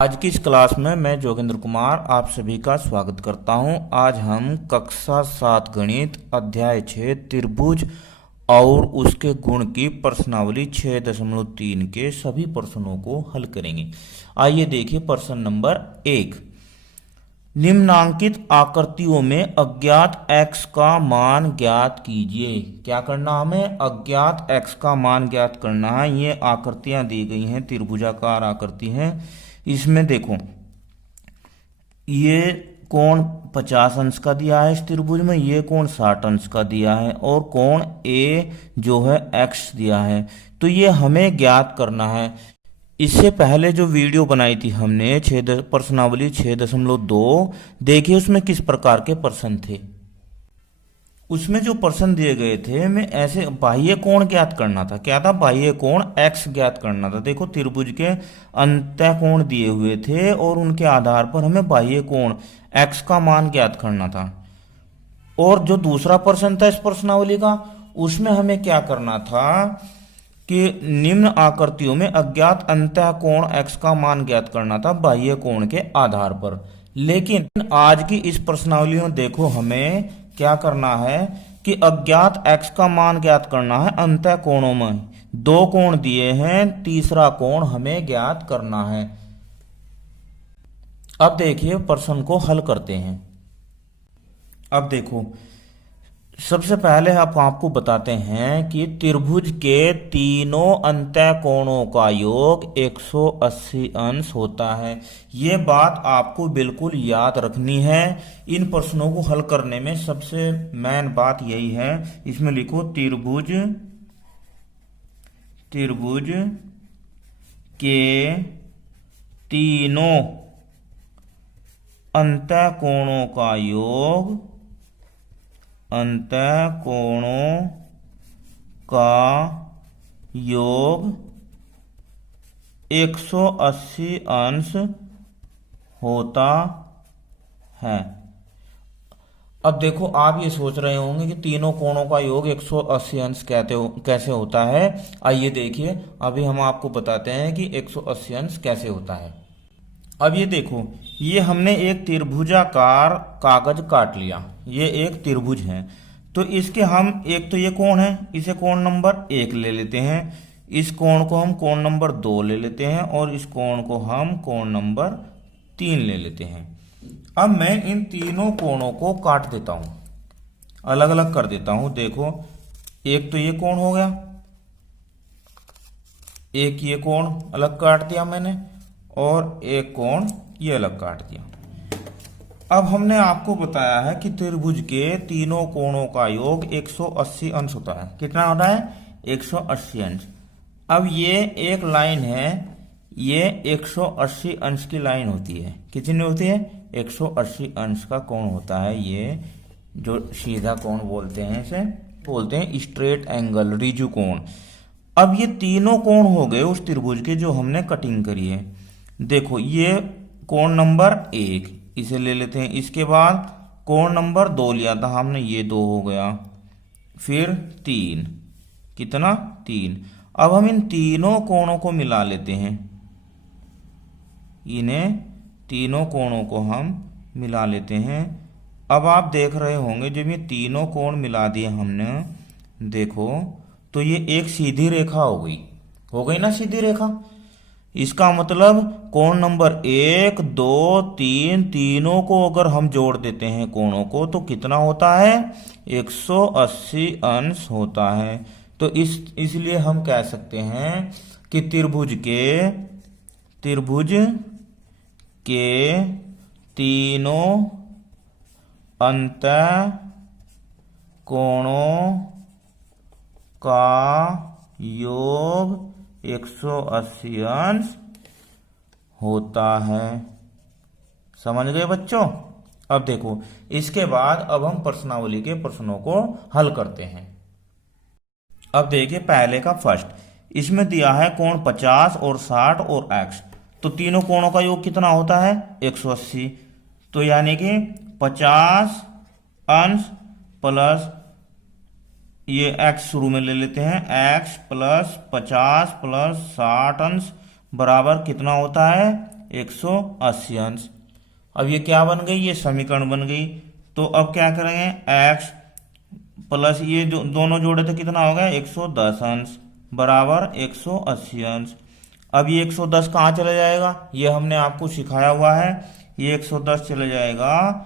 आज की इस क्लास में मैं जोगेंद्र कुमार आप सभी का स्वागत करता हूं। आज हम कक्षा 7 गणित अध्याय 6 त्रिभुज और उसके गुण की प्रश्नावली 6.3 के सभी प्रश्नों को हल करेंगे। आइए देखिए प्रश्न नंबर 1। निम्नांकित आकृतियों में अज्ञात x का मान ज्ञात कीजिए। क्या करना, हमें अज्ञात x का मान ज्ञात करना है। ये आकृतियां दी गई हैं, त्रिभुजाकार आकृति है। इसमें देखो, ये कोण 50 अंश का दिया है इस त्रिभुज में, ये कोण 60 अंश का दिया है और कोण A जो है x दिया है। तो ये हमें ज्ञात करना है। इससे पहले जो वीडियो बनाई थी हमने प्रश्नावली 6.2 देखिए, उसमें किस प्रकार के प्रश्न थे। उसमें जो प्रश्न दिए गए थे, मैं ऐसे बाह्य कोण ज्ञात करना था। क्या था? बाह्य कोण x ज्ञात करना था। देखो, त्रिभुज के अंतः कोण दिए हुए थे और उनके आधार पर हमें बाह्य कोण x का मान ज्ञात करना था। और जो दूसरा प्रश्न था इस प्रश्नावली का, उसमें हमें क्या करना था कि निम्न आकृतियों में अज्ञात अंतः कोण x का मान ज्ञात करना था बाह्य कोण के आधार पर। लेकिन आज की इस प्रश्नावली में देखो, हमें क्या करना है कि अज्ञात x का मान ज्ञात करना है अंतः कोणों में। दो कोण दिए हैं, तीसरा कोण हमें ज्ञात करना है। अब देखिए प्रश्न को हल करते हैं। अब देखो, सबसे पहले आप आपको बताते हैं कि त्रिभुज के तीनों अंतः कोणों का योग 180 अंश होता है। ये बात आपको बिल्कुल याद रखनी है। इन प्रश्नों को हल करने में सबसे मेन बात यही है। इसमें लिखो त्रिभुज के तीनों अंतः कोणों का योग, अंतः कोणों का योग 180 अंश होता है। अब देखो, आप ये सोच रहे होंगे कि तीनों कोणों का योग 180 अंश कैसे होता है। आइए देखिए, अभी हम आपको बताते हैं कि 180 अंश कैसे होता है। अब ये देखो, ये हमने एक त्रिभुजाकार कागज काट लिया। ये एक त्रिभुज है, तो इसके हम एक तो ये कोण है, इसे कोण नंबर 1 ले लेते हैं। इस कोण को हम कोण नंबर 2 ले लेते हैं और इस कोण को हम कोण नंबर 3 ले लेते हैं। अब मैं इन तीनों कोणों को काट देता हूं, अलग अलग कर देता हूं। देखो, एक तो ये कोण हो गया, एक ये कोण अलग काट दिया मैंने और एक कोण ये अलग काट दिया। अब हमने आपको बताया है कि त्रिभुज के तीनों कोणों का योग 180 अंश होता है। कितना होता है? 180 अंश। अब ये एक लाइन है, ये 180 अंश की लाइन होती है। कितनी होती है? 180 अंश का कोण होता है। ये जो सीधा कोण बोलते हैं, इसे बोलते हैं स्ट्रेट एंगल, रिजु कोण। अब ये तीनों कोण हो गए उस त्रिभुज के जो हमने कटिंग करी है। देखो, ये कोण नंबर 1 इसे ले लेते हैं। इसके बाद कोण नंबर 2 लिया था हमने, ये 2 हो गया। फिर 3, कितना? 3। अब हम इन तीनों कोणों को मिला लेते हैं। इन्हें तीनों कोणों को हम मिला लेते हैं। अब आप देख रहे होंगे, जब ये तीनों कोण मिला दिए हमने, देखो तो ये एक सीधी रेखा हो गई ना, सीधी रेखा। इसका मतलब कोण नंबर 1, 2, 3 तीनों को अगर हम जोड़ देते हैं कोणों को, तो कितना होता है? 180 अंश होता है। तो इसलिए हम कह सकते हैं कि त्रिभुज के तीनों अंतः कोणों का योग 180 अंश होता है। समझ गए बच्चों? अब देखो, इसके बाद अब हम प्रश्नावली के प्रश्नों को हल करते हैं। अब देखिए, पहले का फर्स्ट, इसमें दिया है कोण 50 और 60 और x। तो तीनों कोणों का योग कितना होता है? 180। तो यानी कि 50 अंश प्लस ये x शुरू में ले लेते हैं, x प्लस 50 प्लस 60 अंश बराबर कितना होता है? 180 अंश। अब ये क्या बन गई, ये समीकरण बन गई। तो अब क्या करेंगे, x प्लस ये जो दोनों जोड़े थे कितना हो गया 110 अंश बराबर 180 अंश। अब ये 110 कहाँ चला जाएगा, ये हमने आपको सिखाया हुआ है, ये 110 चले जाएगा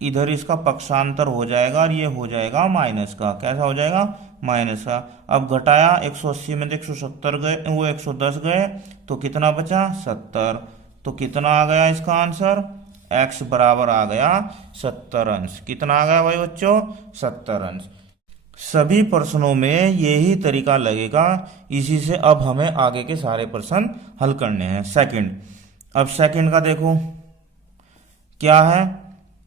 इधर, इसका पक्षांतर हो जाएगा और ये हो जाएगा माइनस का, कैसा हो जाएगा माइनस का। अब घटाया 180 में तो 170 गए, वो 110 गए तो कितना बचा 70। तो कितना आ गया इसका आंसर, x बराबर आ गया 70 अंश। कितना आ गया भाई बच्चों 70 अंश। सभी प्रश्नों में यही तरीका लगेगा, इसी से अब हमें आगे के सारे प्रश्न हल करने हैं। सेकंड, अब सेकंड का देखो क्या है,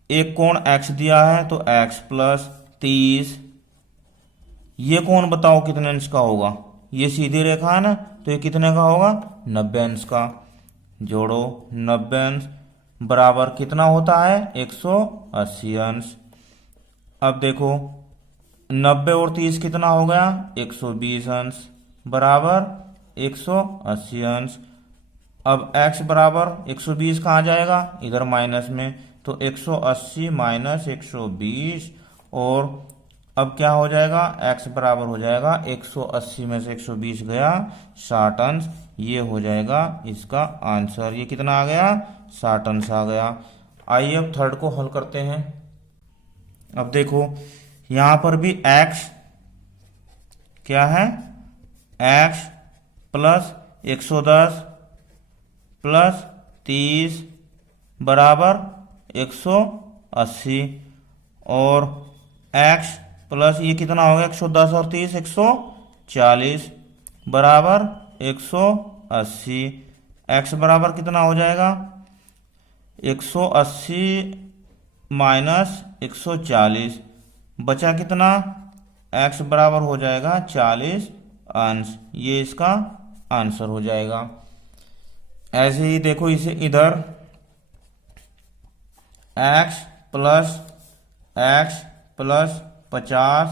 एक कोण x दिया है तो x प्लस 30, ये कोण बताओ कितने अंश का होगा, ये सीधी रेखा है ना, तो ये कितने का होगा 90 अंश का। जोड़ो 90 अंश बराबर कितना होता है 180 अंश। अब देखो 90 और 30 कितना हो गया 120 अंश बराबर 180 अंश। अब x बराबर 120 कहाँ जाएगा इधर माइनस में, तो 180 माइनस 120, और अब क्या हो जाएगा x बराबर हो जाएगा 180 में से 120 गया 60 अंश, ये हो जाएगा इसका आंसर। ये कितना आ गया 60 अंश आ गया। आइए अब थर्ड को हल करते हैं। अब देखो यहां पर भी x क्या है, x प्लस 110 प्लस 30 बराबर 180, और x प्लस ये कितना हो गया 110 और 30 140 बराबर 180। x बराबर कितना हो जाएगा 180 माइनस 140, बचा कितना, x बराबर हो जाएगा 40 अंश, ये इसका आंसर हो जाएगा। ऐसे ही देखो इसे इधर x प्लस 50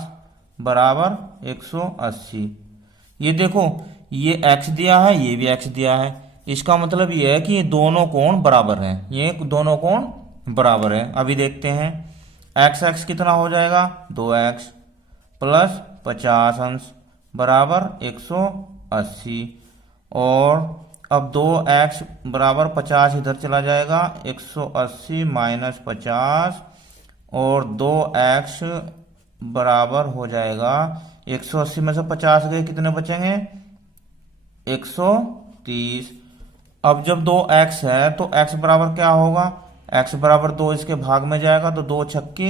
बराबर 180, ये देखो ये x दिया है ये भी x दिया है, इसका मतलब ये है कि ये दोनों कोण बराबर हैं, ये दोनों कोण बराबर है। अभी देखते हैं x कितना हो जाएगा 2x प्लस 50 अंश बराबर 180, और अब 2x बराबर 50 इधर चला जाएगा 180 माइनस 50, और 2x बराबर हो जाएगा 180 में से 50 गए कितने बचेंगे 130। अब जब 2x है तो x बराबर क्या होगा, x बराबर 2 इसके भाग में जाएगा तो 2 छक्के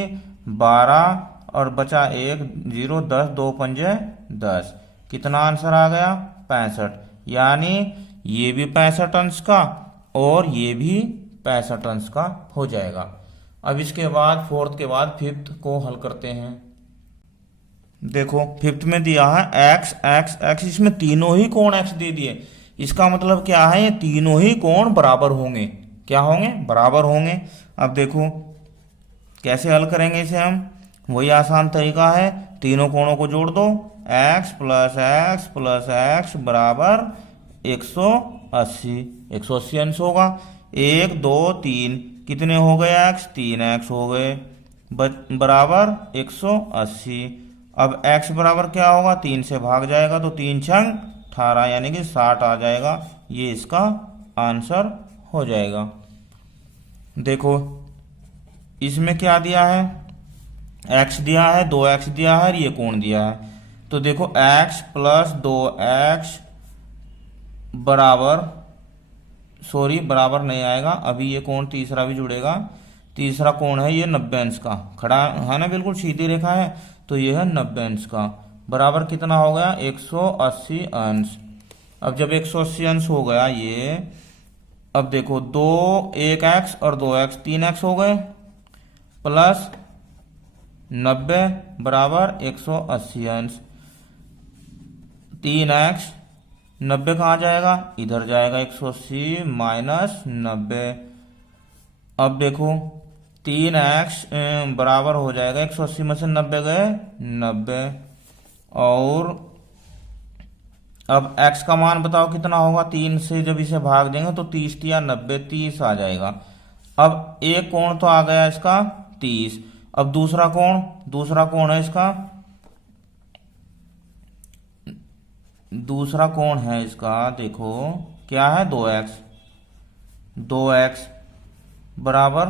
12 और बचा 1 0 10 2 पंजे 10, कितना आंसर आ गया 65। यानी ये भी 65 अंश का और ये भी 65 अंश का हो जाएगा। अब इसके बाद फोर्थ के बाद फिफ्थ को हल करते हैं। देखो फिफ्थ में दिया है x x x, इसमें तीनों ही कोण x दे दिए, इसका मतलब क्या है ये तीनों ही कोण बराबर होंगे, क्या होंगे बराबर होंगे। अब देखो कैसे हल करेंगे इसे हम, वही आसान तरीका है, तीनों कोणों को जोड़ दो, x प्लस x बराबर 180, 180 अंश होगा। 1 2 3 कितने हो गए x 3x हो गए बराबर 180। अब x बराबर क्या होगा 3 से भाग जाएगा तो 3 छंग 18 यानी कि 60 आ जाएगा, ये इसका आंसर हो जाएगा। देखो इसमें क्या दिया है x दिया है 2x दिया है, ये कोण दिया है, तो देखो x प्लस 2x बराबर बराबर नहीं आएगा, अभी ये कोण तीसरा भी जुड़ेगा, तीसरा कोण है ये 90 अंश का, खड़ा है ना बिल्कुल सीधी रेखा है, तो ये है 90 अंश का बराबर कितना हो गया 180 अंश। अब जब 180 अंश हो गया ये, अब देखो 1x और 2x 3x हो गए प्लस 90 बराबर 180 अंश, 3x 90 कहाँ जाएगा इधर जाएगा 180 माइनस 90। अब देखो 3x बराबर हो जाएगा 180 में से 90 गए 90, और अब x का मान बताओ कितना होगा, 3 से जब इसे भाग देंगे तो 30 या 90, 30 आ जाएगा। अब एक कोण तो आ गया इसका 30। अब दूसरा कोण है इसका, दूसरा कोण है इसका, देखो क्या है, 2x। 2x बराबर,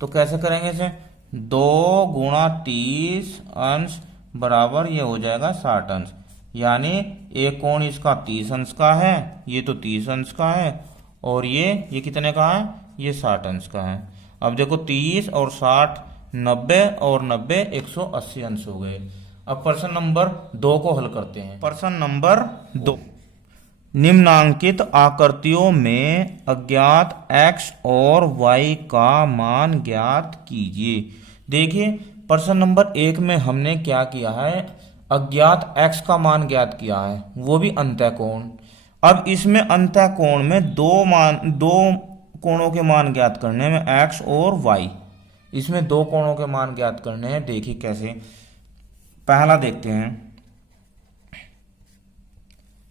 तो कैसे करेंगे इसे, 2 गुणा 30 अंश बराबर ये हो जाएगा 60 अंश। यानी एक कोण इसका 30 अंश का है, ये तो 30 अंश का है, और ये कितने का है, ये 60 अंश का है। अब देखो 30 और 60, 90 और 90, 180 अंश हो गए। अब प्रश्न नंबर 2 को हल करते हैं। प्रश्न नंबर 2, निम्नांकित आकृतियों में अज्ञात x और y का मान ज्ञात कीजिए। देखिए प्रश्न नंबर 1 में हमने क्या किया है, अज्ञात x का मान ज्ञात किया है, वो भी अंतः कोण। अब इसमें अंतः कोण में दो कोणों के मान ज्ञात करने में, x और y, इसमें 2 कोणों के मान ज्ञात करने हैं। देखिए कैसे, पहला देखते हैं।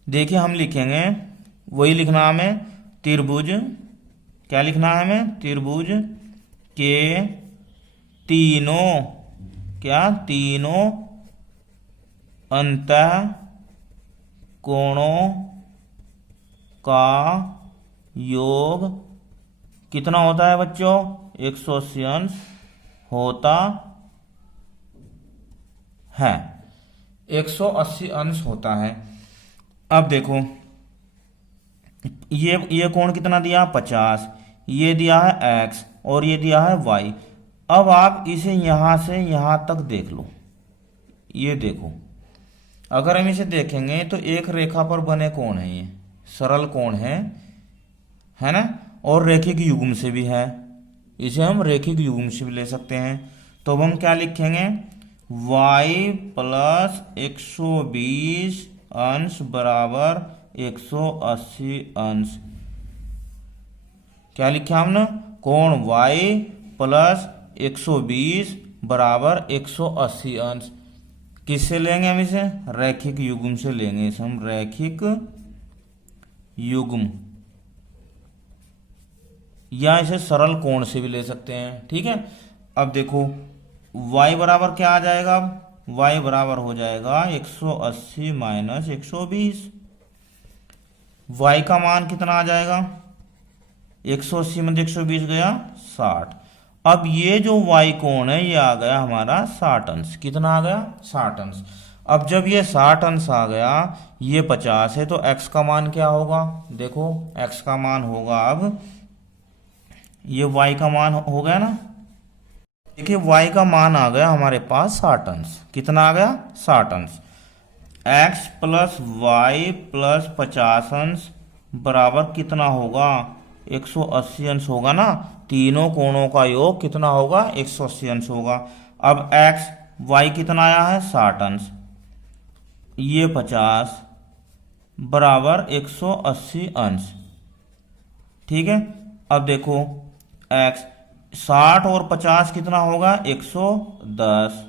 देखिए हम लिखेंगे, वही लिखना हमें, त्रिभुज, क्या लिखना है हमें, त्रिभुज के तीनों अंतः कोणों का योग कितना होता है बच्चों, 180 अंश होता है, 180 अंश होता है। अब देखो ये कोण कितना दिया, 50, ये दिया है x और ये दिया है y। अब आप इसे यहां से यहां तक देख लो, ये देखो, अगर हम इसे देखेंगे तो एक रेखा पर बने कोण है, ये सरल कोण है ना, और रैखिक युग्म से भी है, इसे हम रैखिक युग्म से भी ले सकते हैं। तो अब हम क्या लिखेंगे, y प्लस 120 अंश बराबर 180 अंश। क्या लिखा हमने, कोण y प्लस 120 बराबर 180 अंश। किससे लेंगे हम इसे, रैखिक युग्म से लेंगे इसे हम, रैखिक युग्म, या इसे सरल कोण से भी ले सकते हैं, ठीक है। अब देखो y बराबर क्या आ जाएगा, अब y बराबर हो जाएगा 180 माइनस 120। y का मान कितना आ जाएगा, 180 में 120 गया 60। अब ये जो y कोण है ये आ गया हमारा 60 अंश। कितना आ गया, 60 अंश। अब जब ये 60 अंश आ गया, ये 50 है, तो x का मान क्या होगा, देखो x का मान होगा, अब ये y का मान हो गया ना, देखिए y का मान आ गया हमारे पास 60 अंश। कितना आ गया, 60 अंश। x प्लस वाई प्लस 50 अंश बराबर कितना होगा, 180 अंश होगा ना। तीनों कोणों का योग कितना होगा, 180 अंश होगा। अब x y कितना आया है, 60 अंश, ये 50 बराबर 180 अंश, ठीक है। अब देखो x 60 और 50 कितना होगा, 110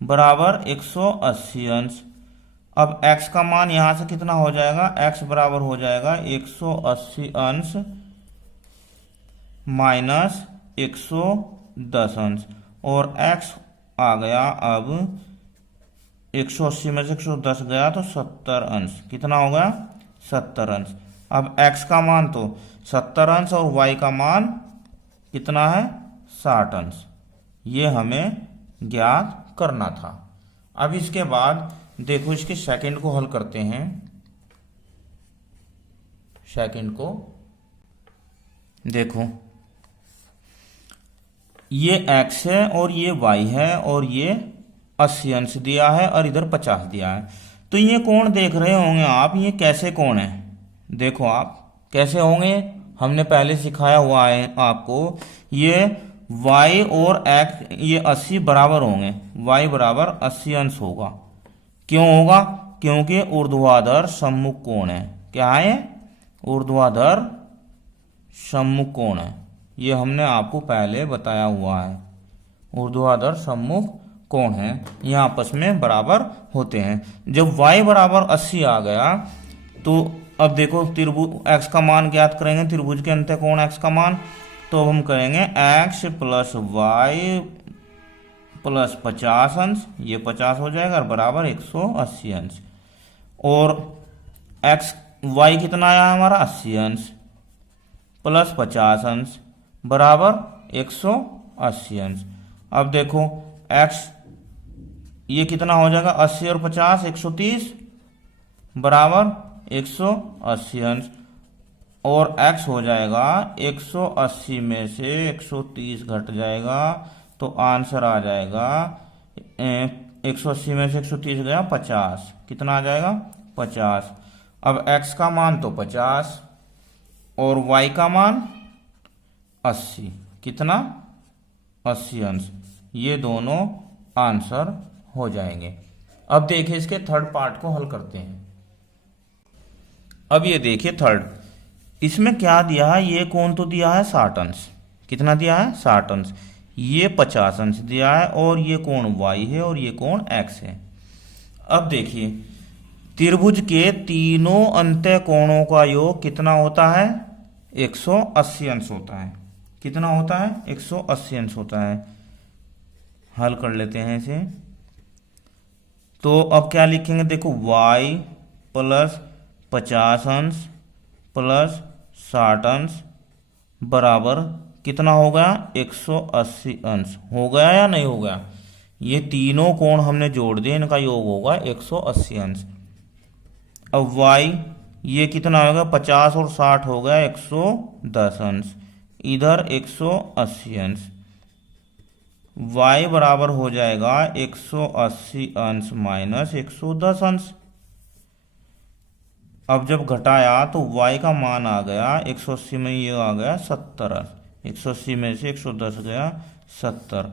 बराबर 180 अंश। अब x का मान यहां से कितना हो जाएगा, x बराबर हो जाएगा 180 अंश माइनस 110 अंश, और x आ गया अब 180 में से 110 गया तो 70 अंश। कितना हो गया, 70 अंश। अब x का मान तो 70 अंश और y का मान कितना है, 60 अंश। ये हमें ज्ञात करना था। अब इसके बाद देखो इसके सेकंड को हल करते हैं। सेकंड को देखो, ये x है और ये y है और ये 80 अंश दिया है और इधर 50 दिया है। तो ये कोण देख रहे होंगे आप, ये कैसे कोण है, देखो आप कैसे होंगे, हमने पहले सिखाया हुआ है आपको। ये y और x ये 80 बराबर होंगे, y बराबर 80 अंश होगा। क्यों होगा, क्योंकि ऊर्ध्वाधर सम्मुख कोण है। क्या है, ऊर्ध्वाधर सम्मुख कोण है, ये हमने आपको पहले बताया हुआ है, ऊर्ध्वाधर सम्मुख कोण हैं ये आपस में बराबर होते हैं। जब y बराबर 80 आ गया तो अब देखो त्रिभुज x का मान ज्ञात करेंगे, त्रिभुज के अंत कोण x का मान, तो अब हम करेंगे x प्लस वाई प्लस 50 अंश, ये 50 हो जाएगा और बराबर 180 अंश। और x y कितना आया हमारा 80 अंश प्लस 50 अंश बराबर 180 अंश। अब देखो x ये कितना हो जाएगा 80 और 50 130 बराबर 180 अंश, और x हो जाएगा 180 में से 130 घट जाएगा तो आंसर आ जाएगा 180 में से 130 गया 50, कितना आ जाएगा 50। अब x का मान तो 50 और y का मान 80, कितना 80 अंश, ये दोनों आंसर हो जाएंगे। अब देखिए इसके थर्ड पार्ट को हल करते हैं। अब ये देखिए थर्ड, इसमें क्या दिया है, ये कोण तो दिया है 60 अंश, कितना दिया है 60 अंश, ये 50 अंश दिया है और ये कोण y है और ये कोण x है। अब देखिए त्रिभुज के तीनों अंत्य कोणों का योग कितना होता है 180 अंश होता है, कितना होता है 180 अंश होता है। हल कर लेते हैं इसे। तो अब क्या लिखेंगे, देखो y प्लस 50 अंश प्लस 60 अंश बराबर कितना हो गया 180 अंश, हो गया या नहीं हो गया। ये तीनों कोण हमने जोड़ दिए, इनका योग होगा 180 अंश। अब y ये कितना होगा 50 और 60 हो गया 110 अंश, इधर 180 अंश, y बराबर हो जाएगा 180 अंश माइनस 110 अंश। अब जब घटाया तो y का मान आ गया 180 में ये आ गया 70 अंश, 180 में से 110 गया 70।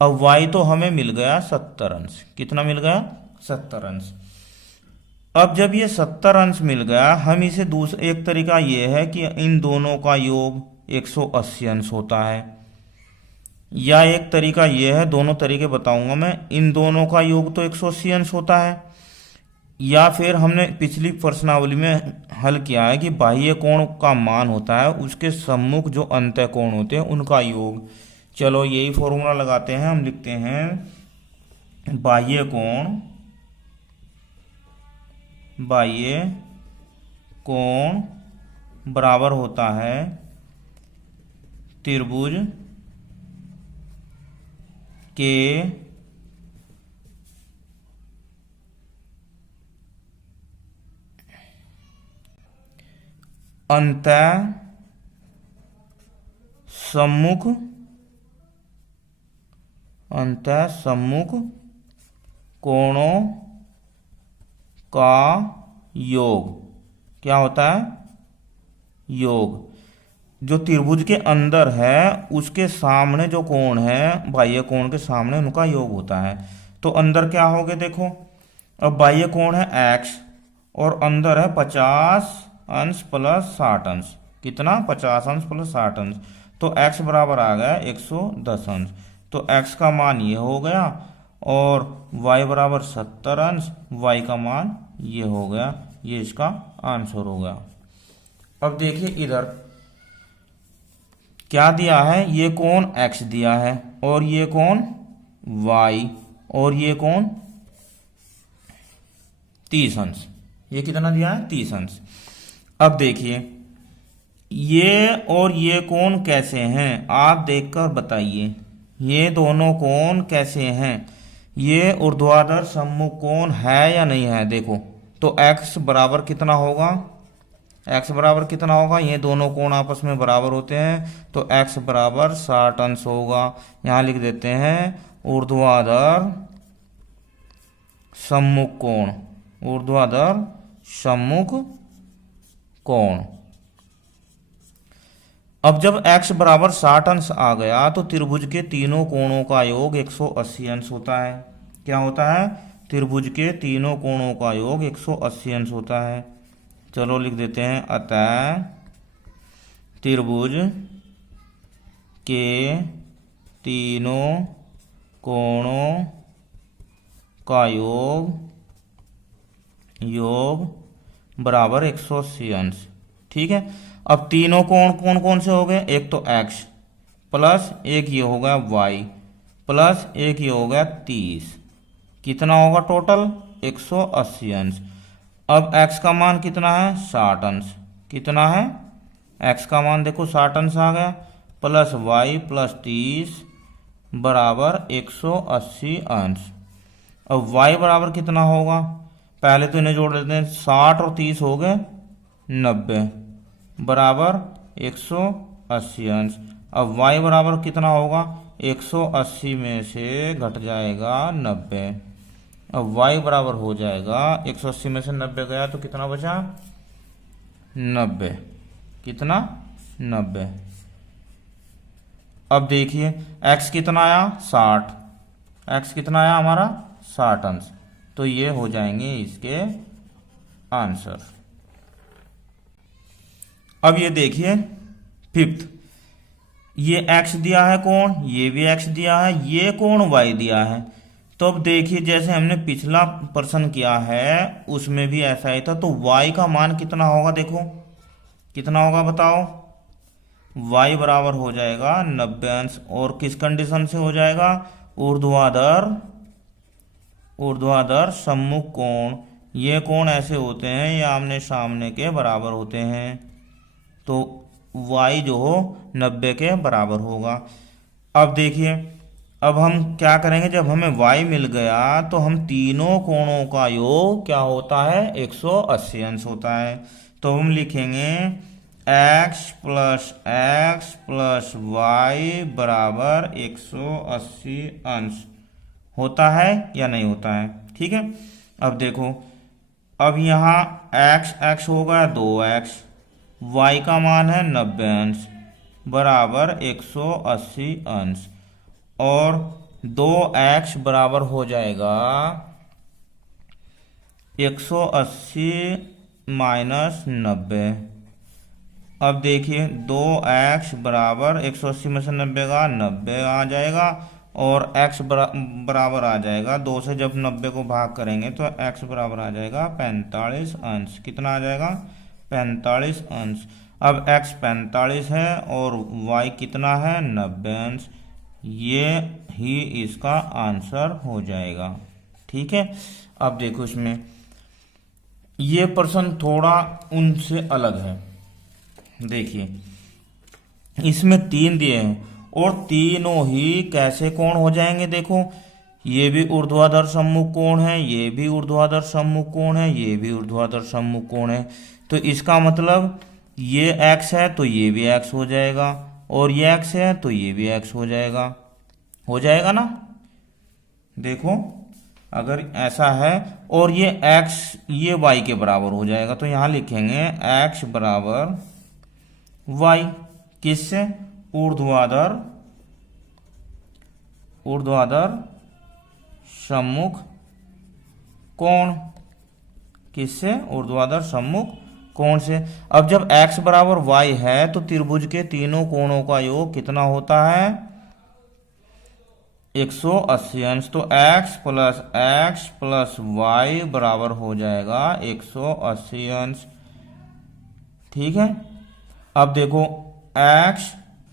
अब y तो हमें मिल गया 70 अंश, कितना मिल गया 70 अंश। अब जब ये 70 अंश मिल गया, हम इसे दूसरा एक तरीका ये है कि इन दोनों का योग 180 अंश होता है, या एक तरीका ये है, दोनों तरीके बताऊंगा मैं, इन दोनों का योग तो 180 अंश होता है, या फिर हमने पिछली प्रश्नावली में हल किया है कि बाह्य कोण का मान होता है उसके सम्मुख जो अंतः कोण होते हैं उनका योग। चलो यही फॉर्मूला लगाते हैं, हम लिखते हैं बाह्य कोण बराबर होता है त्रिभुज के अंतः सम्मुख कोणों का योग। क्या होता है योग, जो त्रिभुज के अंदर है उसके सामने जो कोण है बाह्य कोण के सामने उनका योग होता है। तो अंदर क्या हो गया देखो, अब बाह्य कोण है x और अंदर है 50 अंश प्लस 60 अंश, कितना 50 अंश प्लस 60 अंश, तो x बराबर आ गया 110 अंश। तो x का मान ये हो गया और y बराबर 70 अंश, y का मान ये हो गया, ये इसका आंसर हो गया। अब देखिए इधर क्या दिया है, ये कोण x दिया है और ये कोण y और ये कोण 30 अंश, ये कितना दिया है 30 अंश। अब देखिए ये और ये कोण कैसे हैं, आप देखकर बताइए ये दोनों कोण कैसे हैं। ये ऊर्ध्वाधर सम्मुख कोण है या नहीं है, देखो तो x बराबर कितना होगा, x बराबर कितना होगा, ये दोनों कोण आपस में बराबर होते हैं तो x बराबर 60 अंश होगा। यहाँ लिख देते हैं ऊर्ध्वाधर सम्मुख कोण, ऊर्ध्वाधर सम्मुख कोण। अब जब x बराबर 60 अंश आ गया तो त्रिभुज के तीनों कोणों का योग 180 अंश होता है। क्या होता है, त्रिभुज के तीनों कोणों का योग 180 अंश होता है। चलो लिख देते हैं अतः त्रिभुज के तीनों कोणों का योग बराबर 180 अंश। ठीक है, अब तीनों कोण कौन कौन से हो गए, एक तो x प्लस एक ये हो गया y प्लस एक ये हो गया 30, कितना होगा टोटल 180 अंश। अब x का मान कितना है 60 अंश, कितना है x का मान देखो 60 अंश आ गया, प्लस y प्लस 30 बराबर 180 अंश। अब y बराबर कितना होगा, पहले तो इन्हें जोड़ लेते हैं, 60 और 30 हो गए 90 बराबर 180 अंश। अब y बराबर कितना होगा, 180 में से घट जाएगा 90, अब y बराबर हो जाएगा 180 में से 90 गया तो कितना बचा 90, कितना 90। अब देखिए x कितना आया 60, x कितना आया हमारा 60 अंश, तो ये हो जाएंगे इसके आंसर। अब ये देखिए फिफ्थ, ये x दिया है कोण, ये भी x दिया है, ये कोण y दिया है। तो अब देखिए जैसे हमने पिछला प्रश्न किया है उसमें भी ऐसा ही था, तो y का मान कितना होगा, देखो कितना होगा बताओ, y बराबर हो जाएगा 90 अंश। और किस कंडीशन से हो जाएगा, ऊर्ध्वाधर सम्मुख कोण, ये कोण ऐसे होते हैं, ये आमने सामने के बराबर होते हैं, तो y जो हो 90 के बराबर होगा। अब देखिए अब हम क्या करेंगे, जब हमें y मिल गया तो हम तीनों कोणों का योग क्या होता है 180 अंश होता है। तो हम लिखेंगे x प्लस y बराबर 180 अंश होता है या नहीं होता है। ठीक है, अब देखो अब यहाँ x हो गया 2x, y का मान है 90 अंश बराबर 180 अंश, और 2x बराबर हो जाएगा 180 माइनस 90। अब देखिए 2x बराबर 180 में से 90 का 90 आ जाएगा, और x बराबर आ जाएगा 2 से जब 90 को भाग करेंगे तो x बराबर आ जाएगा 45 अंश, कितना आ जाएगा 45 अंश। अब x 45 है और y कितना है 90 अंश, ये ही इसका आंसर हो जाएगा। ठीक है, अब देखो इसमें ये प्रश्न थोड़ा उनसे अलग है। देखिए इसमें 3 दिए हैं और तीनों ही कैसे कोण हो जाएंगे, देखो ये भी ऊर्ध्वाधर सम्मुख कोण है, ये भी ऊर्ध्वाधर सम्मुख कोण है, ये भी ऊर्ध्वाधर सम्मुख कोण है। तो इसका मतलब ये x है तो ये भी x हो जाएगा, और ये x है तो ये भी x हो जाएगा ना। देखो अगर ऐसा है और ये x ये y के बराबर हो जाएगा, तो यहां लिखेंगे x बराबर y, किससे, ऊर्ध्वाधर सम्मुख कोण, किससे, ऊर्ध्वाधर सम्मुख कोण से। अब जब x बराबर y है तो त्रिभुज के तीनों कोणों का योग कितना होता है 180 अंश। तो x प्लस y बराबर हो जाएगा 180 अंश। ठीक है, अब देखो x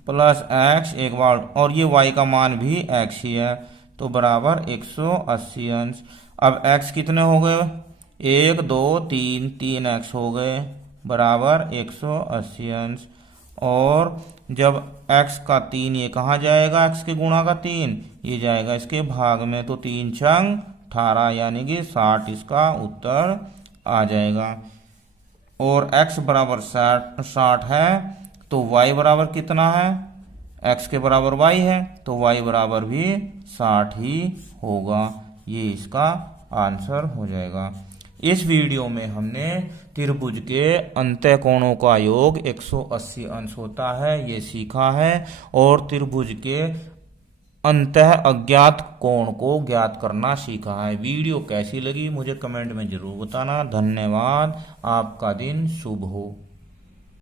प्लस x एक बार, और ये y का मान भी x ही है, तो बराबर 180 अंश। अब x कितने हो गए, 1 2 3 x हो गए बराबर 180 अंश। और जब x का 3 ये कहाँ जाएगा, x के गुणा का 3 ये जाएगा इसके भाग में, तो 3 छंग 18 यानी कि 60 इसका उत्तर आ जाएगा। और x बराबर 60 है तो y बराबर कितना है, x के बराबर y है तो y बराबर भी 60 ही होगा, ये इसका आंसर हो जाएगा। इस वीडियो में हमने त्रिभुज के अंतःकोणों का योग 180 अंश होता है ये सीखा है, और त्रिभुज के अंतः अज्ञात कोण को ज्ञात करना सीखा है। वीडियो कैसी लगी मुझे कमेंट में जरूर बताना। धन्यवाद, आपका दिन शुभ हो।